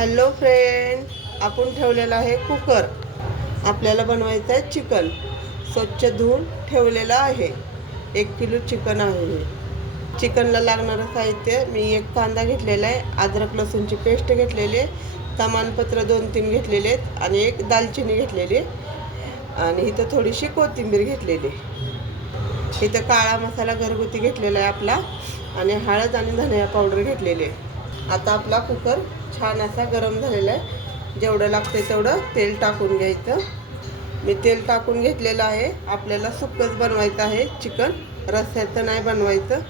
Hello friend आपण ठेवलेला आहे कुकर. आपल्याला बनवायचं आहे चिकन. स्वच्छ धुवून ठेवलेलं आहे. एक किलो चिकन आहे चिकनला लागणारं साहित्य मी एक कांदा घेतलेला आहे अद्रक लसूणची पेस्ट घेतलेली आहे तमानपत्र दोन तीन घेतलेले आहेत आणि एक दालचिनी घेतलेली आहे. आणि इथं थोडीशी कोथिंबीर घेतलेली इथं काळा मसाला घरगुती घेतलेला आहे आपला आणि हळद आणि धनिया पावडर घेतलेली आहे. आता आपला कुकर छान असा गरम झालेला आहे. जेवढं लागतं तेवढं तेल टाकून घ्यायचं. मी तेल टाकून घेतलेलं आहे. आपल्याला सुकंच बनवायचं आहे. चिकन रस्स्याचं नाही बनवायचं.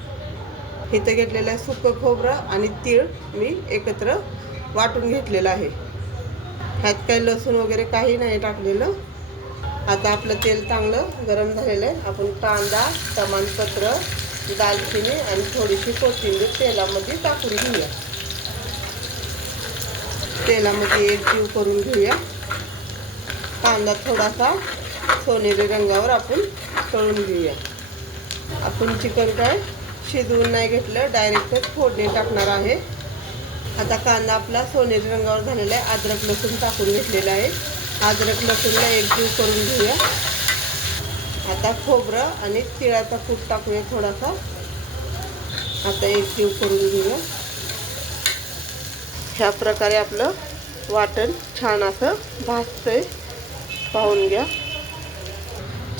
इथं घेतलेलं आहे सुकं खोबरं आणि तीळ मी एकत्र वाटून घेतलेलं आहे. ह्यात काही लसूण वगैरे काही नाही टाकलेलं. आता आपलं तेल चांगलं गरम झालेलं आहे. आपण कांदा तमानपत्र दालचिनी आणि थोडीशी कोथिंबीर तेलामध्ये टाकून घेऊया. तेलामध्ये एक जीव करून घेऊया. कांदा थोडासा सोनेरी रंगावर आपण तळून घेऊया. आपण चिकन काय शिजवून नाही घेतलं डायरेक्टच फोडणी टाकणार आहे. आता कांदा आपला सोनेरी रंगावर झालेला आहे. अद्रक लसूण टाकून घेतलेला आहे. अद्रक लसूणला एक जीव करून घेऊया. आता खोबरं आणि तिळाचा कूट टाकूया थोडासा. आता एक जीव करून घेऊया. ह्या प्रकारे आपलं वाटण छान असं भाजतंय. पाहून घ्या.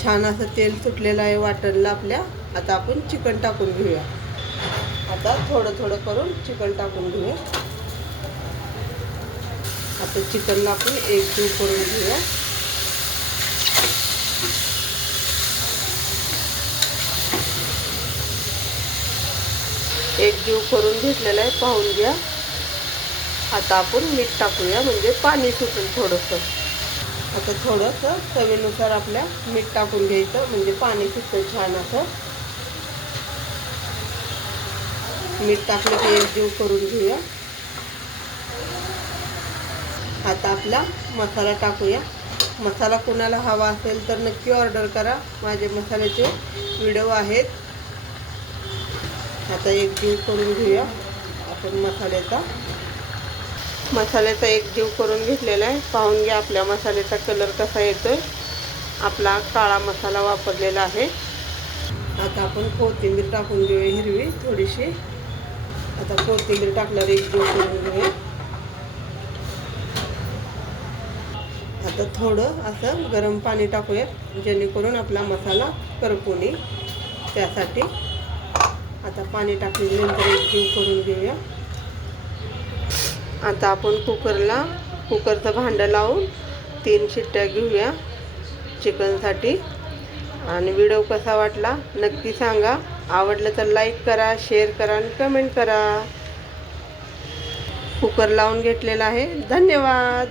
छान असं तेल सुटलेलं आहे वाटणला आपल्या. आता आपण चिकन टाकून घेऊया. आता थोडं थोडं करून चिकन टाकून घेऊया. आता चिकनला आपण एक जीव करून घेऊया. एक जीव करून घेतलेला आहे. पाहून घ्या. आता आपण मीठ टाकूया म्हणजे पाणी सुटेल थोडंसं. आता थोडंसं चवीनुसार आपल्या मीठ टाकून घ्यायचं म्हणजे पाणी सुटेल छान असं. मीठ टाकलं की एक जीव करून घेऊया. आता आपला मसाला टाकूया. मसाला कोणाला हवा असेल तर नक्की ऑर्डर करा. माझे मसाल्याचे व्हिडिओ आहेत. आता एक जीव करून घेऊया आपण मसाल्याचा. मसाल्याचा एक जीव करून घेतलेला आहे. पाहून घ्या आपल्या मसाल्याचा कलर कसा येतोय. आपला काळा मसाला वापरलेला आहे. आता आपण कोथिंबीर टाकून घेऊया हिरवी थोडीशी. आता कोथिंबीर टाकल्यावर एक जीव करून घेऊया. आता थोडं असं गरम पाणी टाकूया जेणेकरून आपला मसाला करपून त्यासाठी. आता पाणी टाकल्यानंतर एक जीव करून घेऊया. आता आपण कुकरला कुकरचं भांडं लावून तीन शिट्ट्या घेऊया चिकनसाठी. आणि व्हिडिओ कसा वाटला नक्की सांगा. आवडलं तर लाईक करा शेअर करा आणि कमेंट करा. कुकर लावून घेतलेला आहे. धन्यवाद.